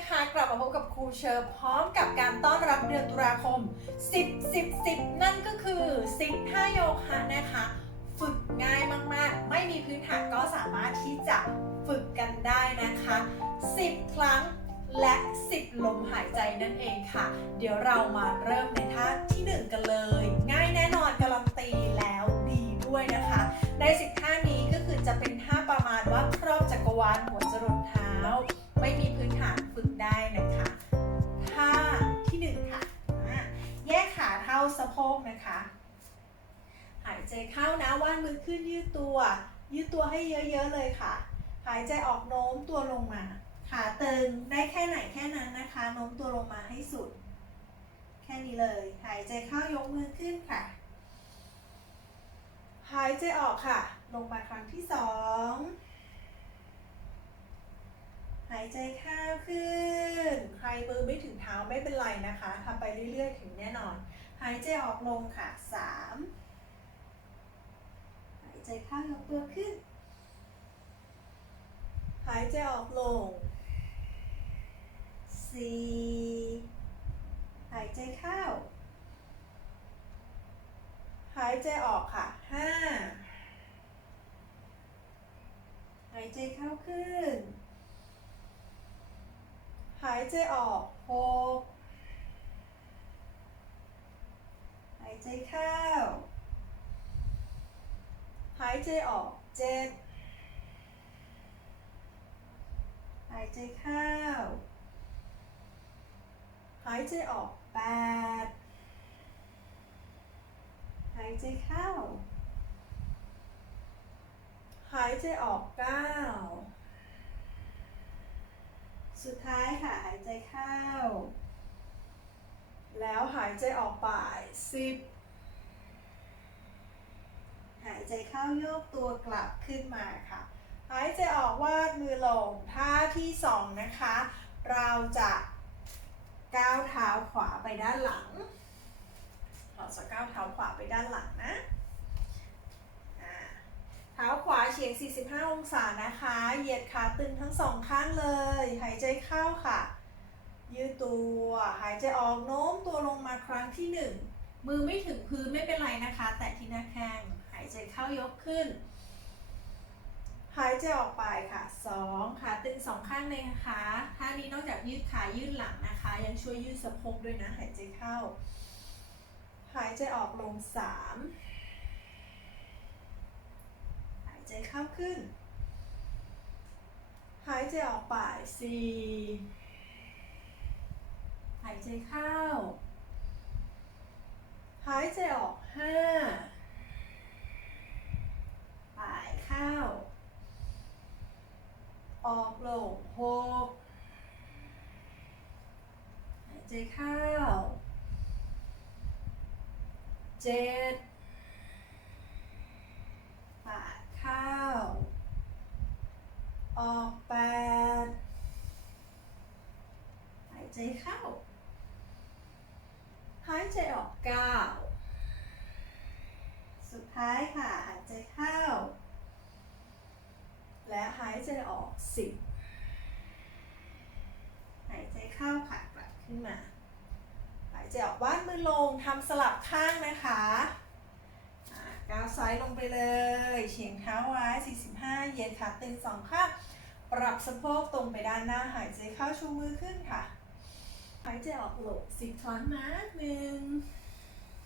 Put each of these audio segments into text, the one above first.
นะคะ กลับมาพบกับครูเชอร์พร้อมกับการต้อนรับเดือนตุลาคม 10 10 10 นั่นก็คือ 10ท่าโยคะนะคะ ฝึกง่ายมากๆ ไม่มีพื้นฐานก็สามารถที่จะฝึกกันได้นะคะ 10 ครั้งและ 10 ลมหายใจนั่นเองค่ะ เดี๋ยวเรามาเริ่มในท่าทีหนึ่1 กันเลย ง่ายแน่นอนการันตีแล้วดีด้วยนะคะ ในสิบท่านี้ก็คือจะเป็นท่าประมาณว่าครอบจักรวาลหัวจรดเท้า ไม่มีพื้นฐานฝึกได้นะคะท่าที่หนึ่งค่ะ แยกขาเท่าสะโพกนะคะ หายใจเข้านะว่านมือขึ้นยืดตัว ยืดตัวให้เยอะๆเลยค่ะ หายใจออกโน้มตัวลงมา ขาตึงได้แค่ไหนแค่นั้นนะคะ โน้มตัวลงมาให้สุด แค่นี้เลย หายใจเข้ายกมือขึ้นค่ะ หายใจออกค่ะ ลงมาครั้งที่สอง หายใจเข้าขึ้น ใครมือไม่ถึงเท้าไม่เป็นไรนะคะทำไปเรื่อยๆ ถึงแน่นอน หายใจออกลงค่ะสามหายใจเข้ายกตัวขึ้น หายใจออกลงสี่หายใจเข้า หายใจออกค่ะห้าหายใจเข้าขึ้น หายใจออกหกหายใจเข้า หายใจออกเจ็ดหายใจเข้า หายใจออกแปดหายใจเข้า หายใจออกเก้า สุดท้ายค่ะ หายใจเข้า แล้วหายใจออกไปสิบหายใจเข้าโยกตัวกลับขึ้นมาค่ะ หายใจออกวาดมือลงท่าที่สองนะคะ เราจะก้าวเท้าขวาไปด้านหลังเราจะก้าวเท้าขวาไปด้านหลังนะ เฉียง 45 องศานะคะ เหยียดขาตึงทั้งสองข้างเลย หายใจเข้าค่ะ ยืดตัว หายใจออกโน้มตัวลงมาครั้งที่ 1 มือไม่ถึงพื้นไม่เป็นไรนะคะ แต่ที่หน้าแข้ง หายใจเข้ายกขึ้น หายใจออกไปค่ะ 2 ขาตึงสองข้างเลยนะคะท่านี้นอกจากยืดขายืดหลังนะคะ ยังช่วยยืดสะโพกด้วยนะ หายใจเข้า หายใจออกลง 3 ใจเข้าขึ้น หายใจออกไปสี่หายใจเข้า หายใจออกห้าปลายเข้า ออกลงหกหายใจเข้าเจ็ดปาดเข้า ออกแปดหายใจเข้า หายใจออกเก้าสุดท้าย ค่ะ หายใจเข้า และหายใจออกสิบหายใจเข้าค่ะกลับขึ้นมา หายใจออกบ้านมือลงทำสลับข้างนะคะก้าวซ้ายลงไปเลย เฉียงเท้าไว้ 45 เหยียดขาตึงสองข้าง ปรับสะโพกตรงไปด้านหน้า หายใจเข้าชูมือขึ้นค่ะ หายใจออกหลบสิบครั้งนะหนึ่ง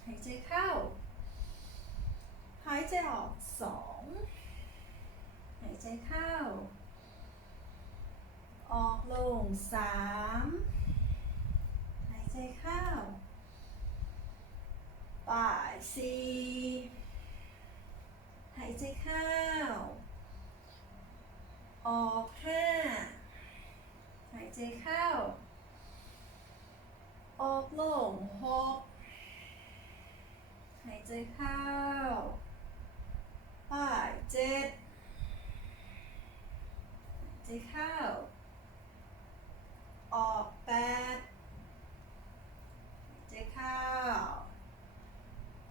หายใจเข้า หายใจออกสองหายใจเข้า ออกลงสามหายใจเข้าป่ายสี่หายใจเข้า ออกห้าหายใจเข้า ออกลงหกหายใจเข้า ป่าเจ็ดหายใจเข้าออกแปดหายใจเข้า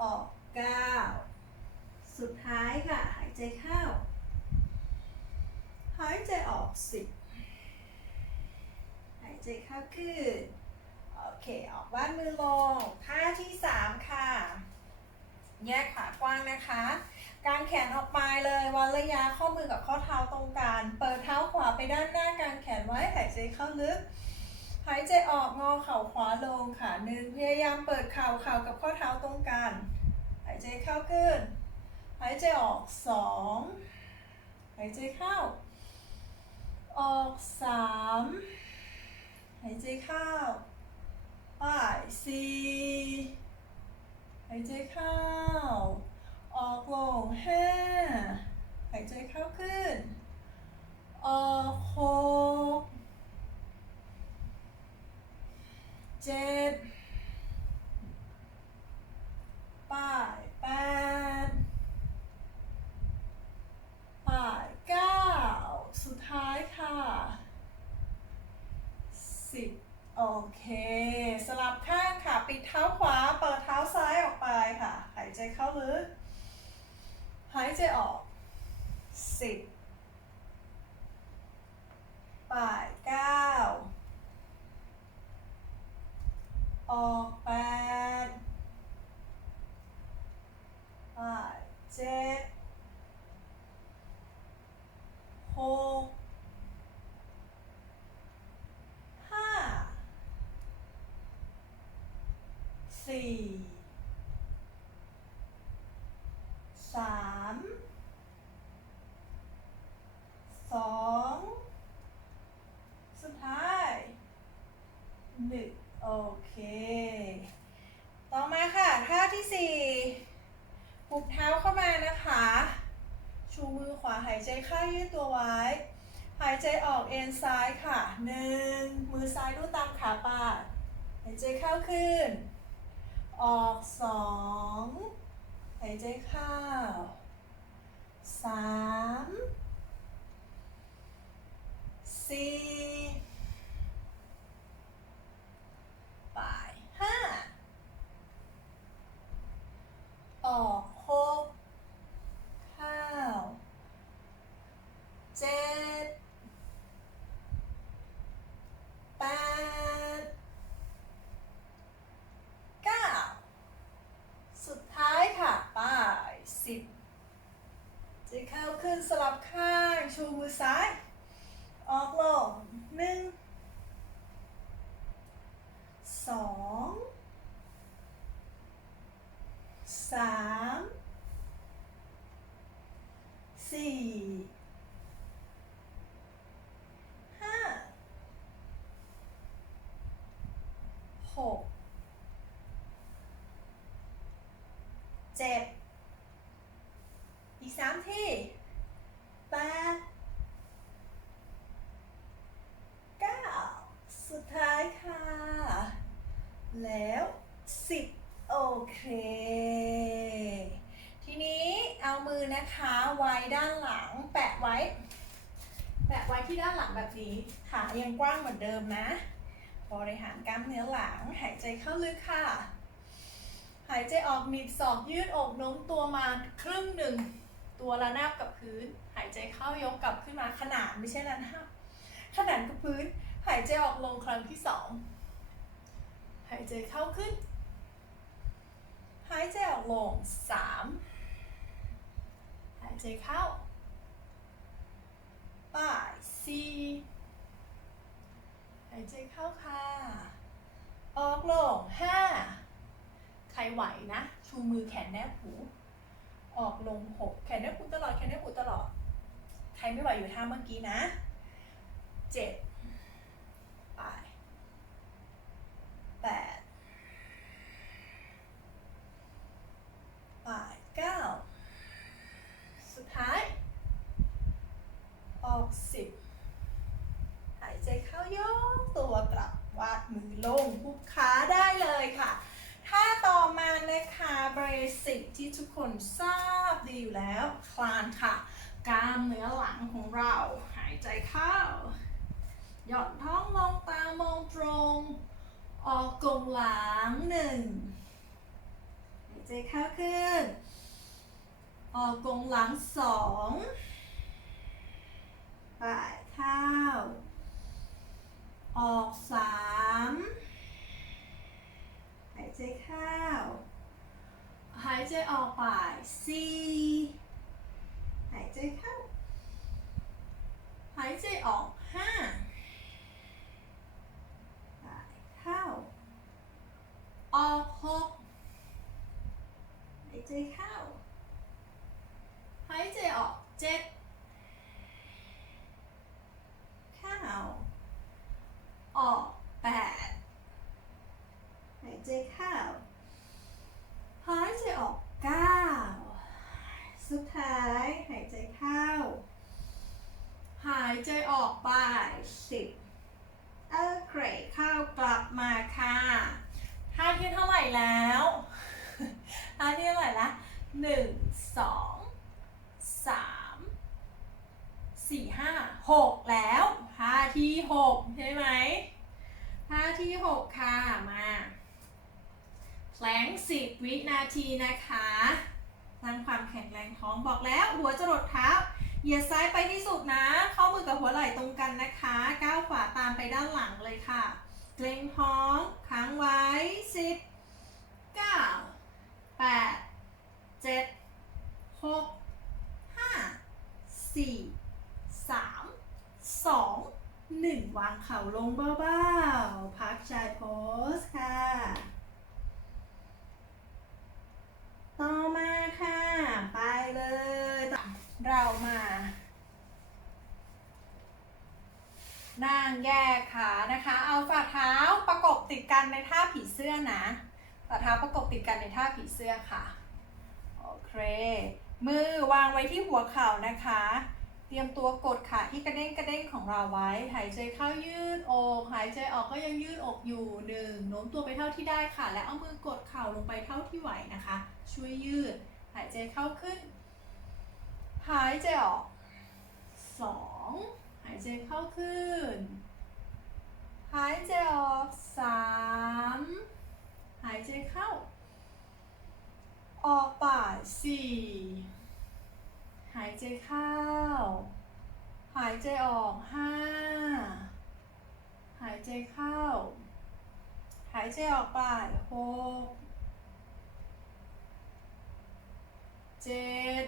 ออกเก้าสุดท้ายค่ะ หายใจเข้า หายใจออกสิบหายใจเข้าขึ้น โอเค ออกบ้านมือลงท่าที่สามค่ะ แยกขากว้างนะคะ กางแขนออกไปเลยวัดระยะข้อมือกับข้อเท้าตรงกัน เปิดเท้าขวาไปด้านหน้ากางแขนไว้หายใจเข้าลึก หายใจออกงอเข่าขวาลงค่ะหนึ่งพยายามเปิดเข่าเข่ากับข้อเท้าตรงกัน หายใจเข้าขึ้น หายใจออกสองหายใจเข้า ออกสามหายใจเข้าไปสี่ายใจเข้า ออกลงห้าหายใจเข้าขึ้น ออกหกเจ็ดแปดแปดแปดเก้าสุดท้ายค่ะสิบ โอเค สลับข้างค่ะ ปิดเท้าขวา เปิดเท้าซ้ายออกไปค่ะ หายใจเข้าลึก หายใจออกสิบแปดเก้าออกแปดแปดเจ็ดหกห้า สี่สามสองสุดท้ายหนึ่งโอเค ต่อมาค่ะ ท่าที่สี่หุบเท้าเข้ามานะคะ ชูมือขวาหายใจเข้ายืดตัวไว้ หายใจออกเอ็นซ้ายค่ะหนึ่งมือซ้ายดูตามขาปาดหายใจเข้าขึ้น ออกสองหายใจเข้าสามสี่ไปห้าออกหกเข้าเจ็ดแปดเก้าสุดท้ายค่ะไป้ายสิบจะเข้าขึ้นสลับข้าง ชูมือซ้าย ออกลงหนึ่งสองสามสี่ห้า หกเจ็ดอีกสามที่แปดเก้าสุดท้ายค่ะ แล้วสิบโอเค ทีนี้เอามือนะคะไว้ด้านหลังแปะไว้ แปะไว้ที่ด้านหลังแบบนี้ ขายังกว้างเหมือนเดิมนะ บริหารกล้ามเนื้อหลัง หายใจเข้าลึกค่ะ หายใจออกหนีบศอกยืดอกโน้มตัวมาครึ่งหนึ่ง ตัวระนาบกับพื้น หายใจเข้ายกกลับขึ้นมาขนานไม่ใช่ระนาบขนานกับพื้น หายใจออกลงครั้งที่สองหายใจเข้าขึ้น หายใจออกลงสามหายใจเข้าไปสี่ หายใจเข้าค่ะ ออกลงห้าใครไหวนะ ชูมือแขนแนบหู ออกลงหกแขนแนบหูตลอด แขนแนบหูตลอด ใครไม่ไหวอยู่ท่าเมื่อกี้นะเจ็ด คนทราบดีอยู่แล้ว คลานค่ะ กล้ามเนื้อหลังของเรา หายใจเข้า หย่อนท้องลงตามองตรง ออกกลงหลังหนึ่งหายใจเข้าขึ้น ออกกลงหลังสองปลายเข้า ออกสามหายใจเข้า หายใจออกไปดหายใจเข้า หายใจออกห้าหายเข้า ออกหกหายใจเข้า หายใจออกเจ็ดเข้า ออกแปดหายใจเข้า หายใจออกเก้าสุดท้ายหายใจเข้า หายใจ ออกไปสิบโอเคเข้ากลับมาค่ะท่าที่เท่าไหร่แล้วท่าที่เท่าไหร่ละหนึ่งสองสามสี่ห้าหกแล้วท่าที่หกใช่ไหมท่าที่หกค่ะมาแพลงสิบวินาทีนะคะสร้างความแข็งแรงท้องบอกแล้วหัวจรดเท้า เหยียดซ้ายไปที่สุดนะ ข้อมือกับหัวไหล่ตรงกันนะคะ ก้าวขวาตามไปด้านหลังเลยค่ะ เกรงท้องค้างไว้สิบเก้าแปดเจ็ดหกห้าสี่สามสองหนึ่งวางเข่าลงเบาๆ พักชายโพสค่ะ ต่อมาค่ะ ไปเลย เรามา นั่งแยกขานะคะ เอาฝ่าเท้าประกบติดกันในท่าผีเสื้อนะ ฝ่าเท้าประกบติดกันในท่าผีเสื้อค่ะ โอเค มือวางไว้ที่หัวเข่านะคะ เตรียมตัวกดขาที่กระเด้งกระเด้งของเราไว้ หายใจเข้ายืดอกหายใจออกก็ยังยืดอกอยู่หนึ่งโน้มตัวไปเท่าที่ได้ค่ะ และเอามือกดเข่าลงไปเท่าที่ไหวนะคะ ช่วยยืด หายใจเข้าขึ้น หายใจออกสองหายใจเข้าขึ้น หายใจออกสามหายใจเข้า ออกปากสี่หายใจเข้า หายใจออกห้าหายใจเข้า หายใจออกไปหกเจ็ด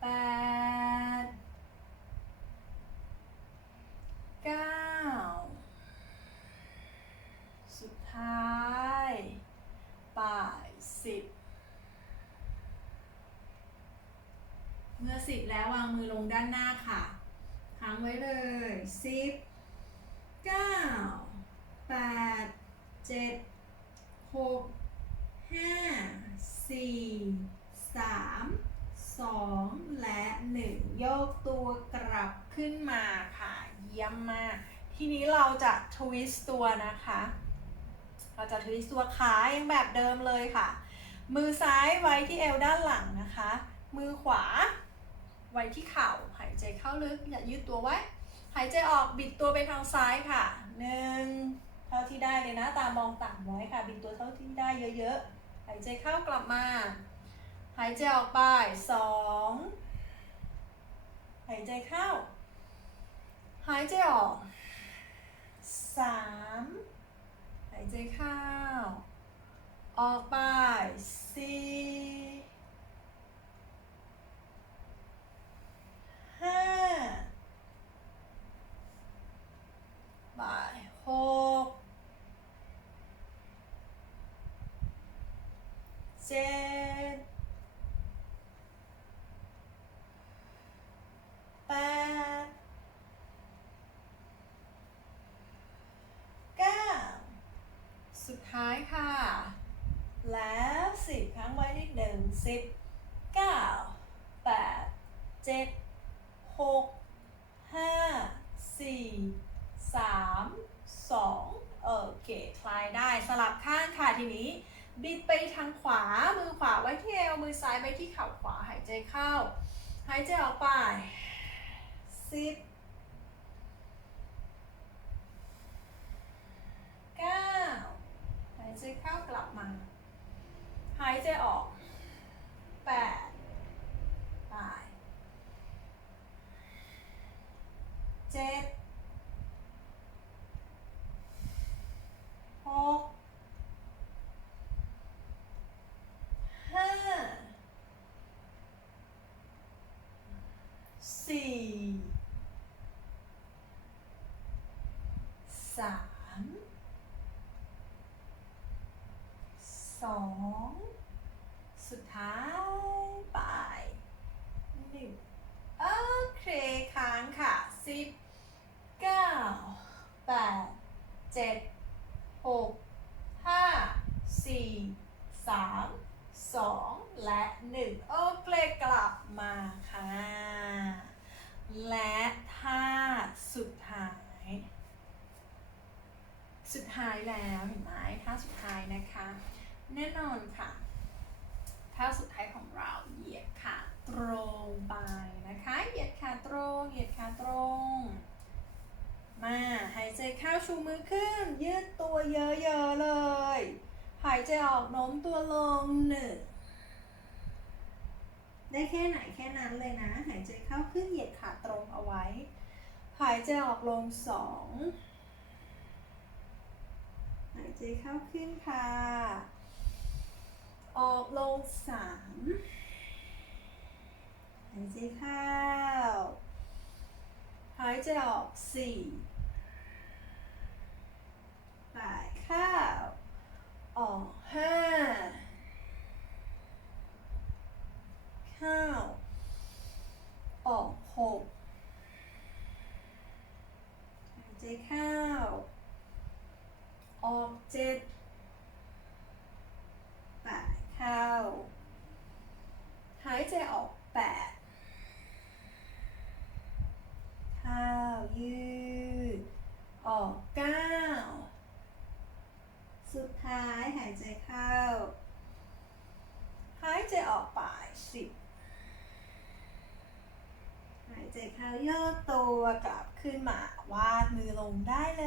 แปดเก้าสุดท้ายป่ายสิบเมื่อสิบแล้ววางมือลงด้านหน้าค่ะค้างไว้เลยสิบเก้าแปดเจ็ดหกห้าสี่สาม สองและหนึ่งโยกตัวกลับขึ้นมาค่ะ เยี่ยมมาก ทีนี้เราจะทวิสต์ตัวนะคะ เราจะทวิสต์ตัวขายังแบบเดิมเลยค่ะ มือซ้ายไว้ที่เอวด้านหลังนะคะ มือขวา ไว้ที่เข่า หายใจเข้าลึก อย่ายืดตัวไว้ หายใจออกบิดตัวไปทางซ้ายค่ะหนึ่งเท่าที่ได้เลยนะ ตามองต่ำไว้ค่ะ บิดตัวเท่าที่ได้เยอะๆ หายใจเข้ากลับมา หายใจออกไปสองหายใจเข้า หายใจออกสามหายใจเข้า ออกไปสี่ห้าบ่ายหกเจ็ดแปดเก้าสุด ท้ายค่ะ แล้วสิบครั้งไว้ที่หนึ่งสิบเก้าแปดเจ็ดหกห้าสี่สามสองโอเคคลายได้สลับข้างค่ะทีนี้ บิดไปทางขวามือขวาไว้ที่เอวมือซ้ายไว้ที่เข่าขวาหายใจเข้า หายใจออกไปสิบ ไดออกแปดตายเจ็ดหกห้าสี่สาม มือขึ้น ยืดตัวเยอะๆเลย หายใจออกโน้มตัวลงหนึ่งได้แค่ไหนแค่นั้นเลยนะ หายใจเข้าขึ้นเหยียดขาตรงเอาไว้ หายใจออกลงสองหายใจเข้าขึ้นค่ะ ออกลงสามหายใจเข้า หายใจออกสี่ายข้าว ออกห้าข้าวอกหกหายใจเข้า ออกเจ็ดแปดเข้า หายใจออกแปดเข้ายืด ออกเก้า สุดท้ายหายใจเข้า หายใจออกไปสิบ หายใจเข้าย่อตัวกลับขึ้นมาวาดมือลงได้เล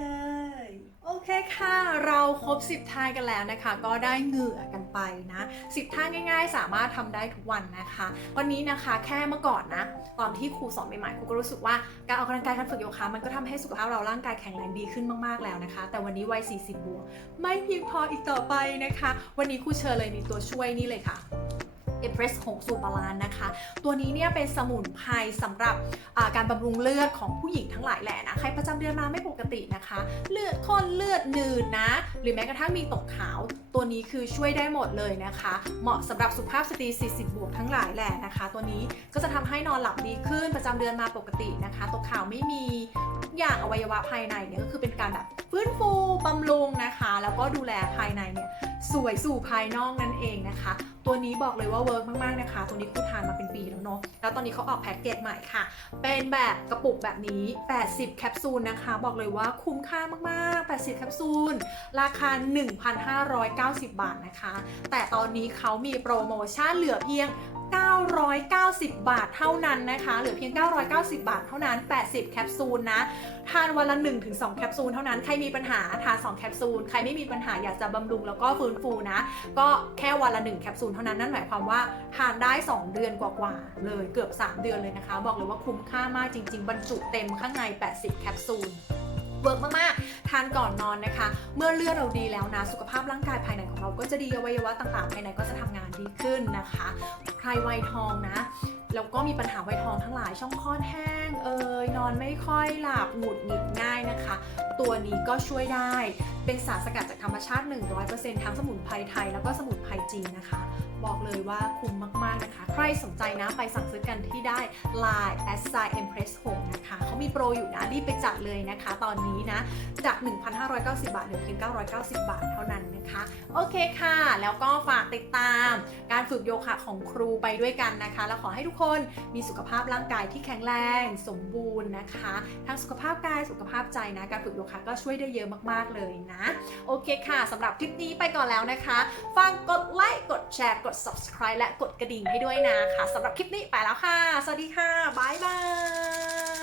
ย โอเคค่ะ เราครบ 10ท่ากันแล้วนะคะ ก็ได้เหงื่อกันไปนะ 10ท่าง่ายๆ สามารถทำได้ทุกวันนะคะ วันนี้นะคะแค่เมื่อก่อนนะ ตอนที่ครูสอนใหม่ๆครูก็รู้สึกว่าการออกกำลังกายการฝึกโยคะมันก็ทำให้สุขภาพเราร่างกายแข็งแรงดีขึ้นมากๆแล้วนะคะ แต่วันนี้วัย40บวกไม่เพียงพออีกต่อไปนะคะ วันนี้ครูเชิญเลยมีตัวช่วยนี่เลยค่ะ เอเพรส6สูตรบาลานนะคะ ตัวนี้เนี่ยเป็นสมุนไพรสำหรับการบำรุงเลือดของผู้หญิงทั้งหลายแหละนะใครประจำเดือนมาไม่ปกตินะคะ เลือดข้นเลือดหนืดนะ หรือแม้กระทั่งมีตกขาวตัวนี้คือช่วยได้หมดเลยนะคะ เหมาะสำหรับสุภาพสตรี 40 บวกทั้งหลายแหละนะคะ ตัวนี้ก็จะทำให้นอนหลับดีขึ้นประจำเดือนมาปกตินะคะตกขาวไม่มีทุกอย่างอวัยวะภายในเนี่ยก็คือเป็นการแบบฟื้นฟูบำรุงนะคะ แล้วก็ดูแลภายในเนี่ยสวยสู่ภายนอกนั่นเองนะคะ ตัวนี้บอกเลยว่าวิร์กมากๆนะคะตัวนี้คูทานมาเป็นปีแล้วเนาะ แล้วตอนนี้เขาออกแพ็กเกจใหม่ค่ะ เป็นแบบกระปุกแบบนี้ 80 แคปซูลนะคะ บอกเลยว่าคุ้มค่ามากๆ 80 แคปซูล ราคา 1,590 บาทนะคะ แต่ตอนนี้เขามีโปรโมชั่นเหลือเพียง 990 บาทเท่านั้นนะคะ เหลือเพียง 990 บาทเท่านั้น 80 แคปซูลนะ ทานวันละ 1-2 แคปซูลเท่านั้น ใครมีปัญหาทาน 2 แคปซูล ใครไม่มีปัญหาอยากจะบำรุงแล้วก็ฟื้นฟูนะ ก็แค่วันละ 1 แคปซูลเท่านั้น นั่นหมายความว่าทานได้ 2 เดือนกว่าๆ เลยเกือบ 3 เดือนเลยนะคะ บอกเลยว่าคุ้มค่ามากจริง ๆ บรรจุเต็มข้างใน 80 แคปซูล เวิร์กมากๆ ทานก่อนนอนนะคะ เมื่อเลือดเราดีแล้วนะ สุขภาพร่างกายภายในของเราก็จะดีอวัยวะต่างๆ ภายในก็จะทำงานดีขึ้นนะคะ ใครวัยทองนะ แล้วก็มีปัญหาไวทองทั้งหลายช่องคลอดแห้งเอยนอนไม่ค่อยหลับหงุดหงิดง่ายนะคะ ตัวนี้ก็ช่วยได้เป็นสารสกัดจากธรรมชาติ 100%ทั้งสมุนไพรไทยแล้วก็สมุนไพรจีนนะคะ บอกเลยว่าคุ้มมาก ๆ นะคะ ใครสนใจนะไปสั่งซื้อกันที่ได้ Line s i Empress 6นะคะเขามีโปรอยู่นะรีบไปจัดเลยนะคะ ตอนนี้นะ จาก 1,590 บาทเหลือเพียง990 บาทเท่านั้นนะคะ โอเคค่ะ แล้วก็ฝากติดตามการฝึกโยคะของครูไปด้วยกันนะคะ แล้วขอให้ทุกคนมีสุขภาพร่างกายที่แข็งแรงสมบูรณ์นะคะทั้งสุขภาพกายสุขภาพใจนะการฝึกโยคะก็ช่วยได้เยอะมากๆเลยนะโอเคค่ะสำหรับคลิปนี้ไปก่อนแล้วนะคะฝากกดไลค์กดแชร์กด subscribe และกดกระดิ่งให้ด้วยนะคะสำหรับคลิปนี้ไปแล้วค่ะ สวัสดีค่ะบ๊ายบาย